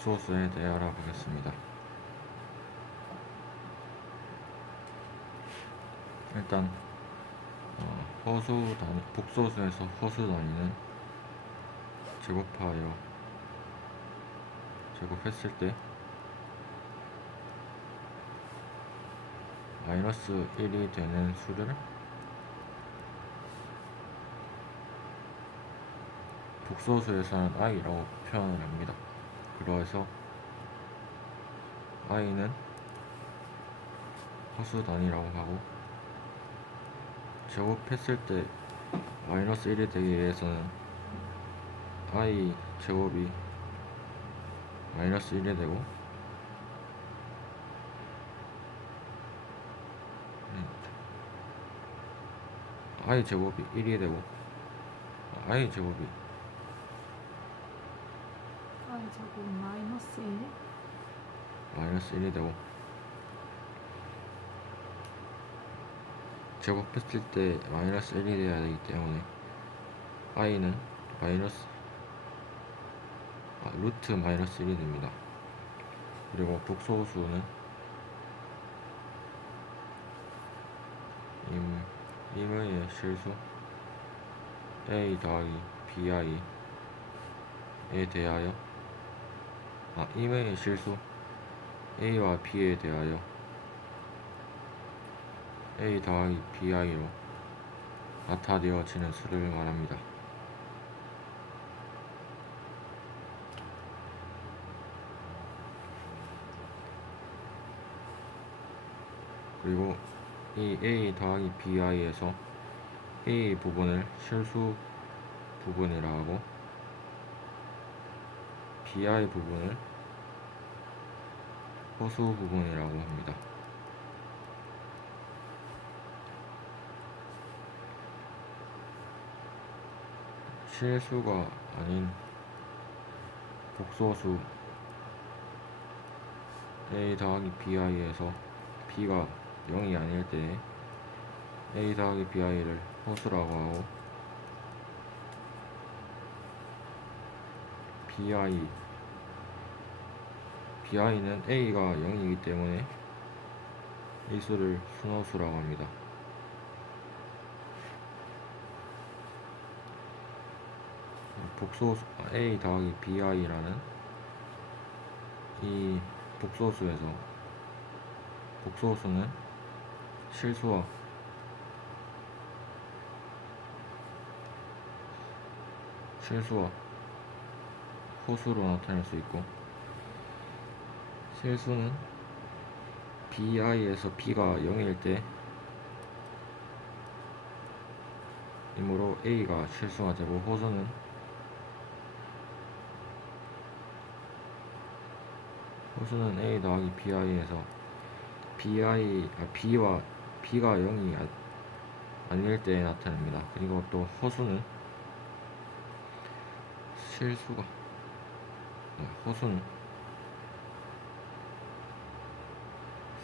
복소수에 대해 알아보겠습니다. 일단 어, 허수 단위, 복소수에서 허수 단위는 제곱하여 제곱했을 때 마이너스 1이 되는 수를 복소수에서는 i라고 표현을 합니다. 그래서 i는 허수 단위라고 하고 제곱했을 때 마이너스 1이 되기 위해서는 i 제곱이 마이너스 1이 되고 음, i 제곱이 1이 되고 i 제곱이 마이너스 1 마이너스 1이 되고 제곱했을 때 마이너스 1이 돼야 되기 때문에 i는 마이너스 아, 루트 마이너스 1이 됩니다. 그리고 복소수는 임, 임의의 실수 a 더하기 bi에 대하여 아, 임의의 실수 a와 b에 대하여 a 더하기 bi로 나타되어지는 수를 말합니다. 그리고 이 a 더하기 bi에서 a 부분을 실수 부분이라 하고 bi 부분을 호수 부분이라고 합니다. 실수가 아닌 복소수 a 더하기 bi에서 b가 0이 아닐 때 a 더하기 bi를 호수라고 하고 bi bi는 a가 0이기 때문에 이 수를 순호수라고 합니다. 복소수 a 더하기 bi라는 이 복소수에서 복소수는 실수와 실수와 호수로 나타낼 수 있고 실수는 bi에서 b가 0일 때 이므로 a가 실수가 되고 호수는 호수는 a 더하기 bi에서 bi 아, b와 b가 0이 아, 아닐 때 나타납니다. 그리고 또 호수는 실수가 네, 호수는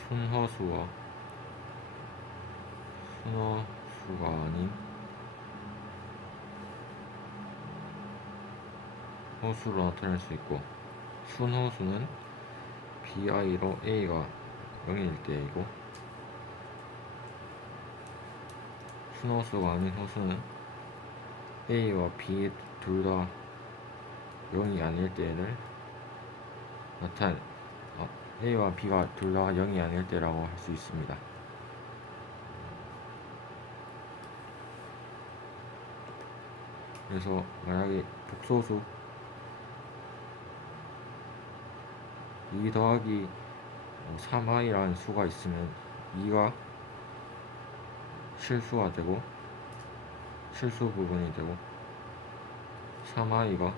순허수와 순허수가 아닌 호수로 나타낼 수 있고 순호수는 bi로 a가 0일 때이고 순호수가 아닌 호수는 a와 b 둘 다 0이 아닐 때를 나타 어, a와 b가 둘 다 0이 아닐 때라고 할 수 있습니다. 그래서 만약에 복소수 2 더하기 3i라는 수가 있으면 2가 실수가 되고 실수 부분이 되고 3i가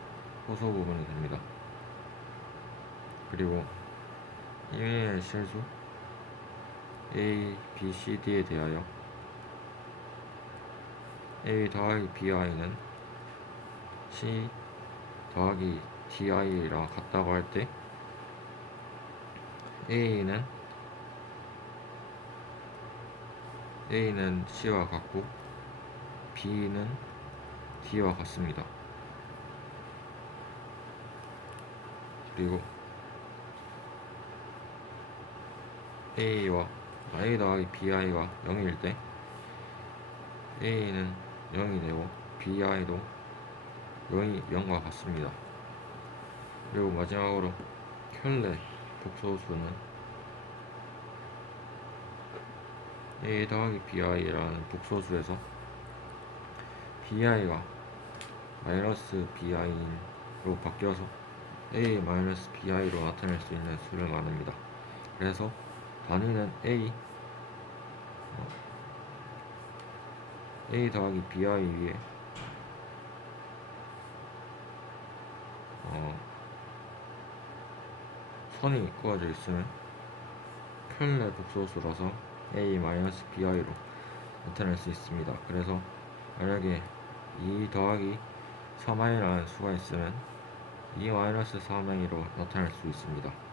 호소 부분이 됩니다. 그리고 임의의 실수 a, b, c, d에 대하여 a 더하기 bi는 c 더하기 di랑 같다고 할 때 a는 a는 c와 같고 b는 d와 같습니다. 그리고 a와 a 더하기 bi가 0일 때 a는 0이 되고 bi도 0이 0과 같습니다. 그리고 마지막으로 켤레 복소수는 a 더하기 bi라는 복소수에서 bi가 마이너스 bi로 바뀌어서 a 마이너스 bi로 나타낼 수 있는 수를 말합니다. 그래서 단위는 a 어, a 더하기 bi 위에 어, 선이 그어져 있으면 켤레 복소수라서 a 마이너스 bi로 나타낼 수 있습니다. 그래서 만약에 2 더하기 3i라는 수가 있으면 2 마이너스 3i로 나타낼 수 있습니다.